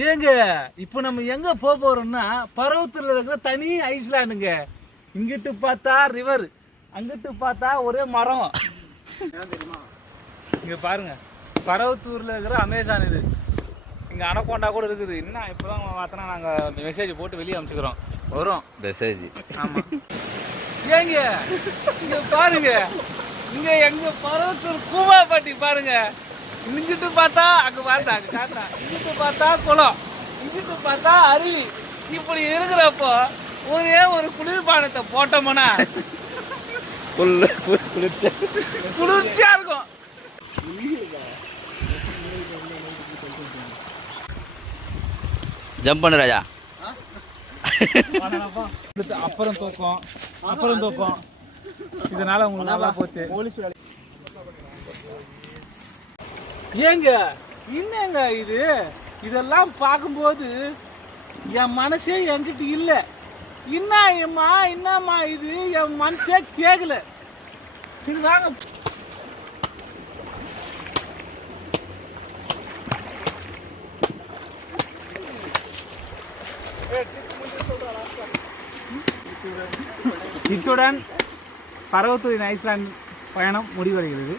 ஏங்க இப்போ நம்ம எங்க போக போறோம்னா பர்வத்துல இருக்கிற தனி ஐஸ்லாண்டுங்க. இங்கிட்டு பார்த்தா ரிவர், அங்கிட்டு பார்த்தா ஒரே மரம். இங்க பாருங்க, பர்வத்தூர்ல இருக்கிற அமேசான் இது. இங்க அனகோண்டா கூட இருக்குது. என்ன இப்பதான் பார்த்தோன்னா நாங்க மெசேஜ் போட்டு வெளியே அனுப்பிச்சுக்கிறோம். வரும் மெசேஜ். ஆமா ஏங்க இங்க பாருங்க, இங்க எங்க பர்வத்தூர் கூவாப்பட்டி பாருங்க. இங்கிட்டு பார்த்தா அங்க பார்த்தா அங்க காட்டுறா, இங்கிட்டு பார்த்தா குளம், இங்கிட்டு பார்த்தா அருவி. இப்படி இருக்கிறப்போ ஒரே ஒரு குளிர்பானத்தை போட்டோம்னா குளிர்ச்சியா இருக்கும். ஜம்ப் பண்ணு ராஜா. அப்புறம் தூக்கம், அப்புறம் தூக்கம். இதனால உங்களுக்கு நல்லா போச்சு. ஏங்க என்னங்க இது, இதெல்லாம் பார்க்கும்போது என் மனசே என்கிட்ட இல்லை. என்னம்மா இது, என் மனசே கேட்கல. சரி வாங்க. இத்துடன் பர்வத்தூரின் ஐஸ்லாந்து பயணம் முடிவடைகிறது.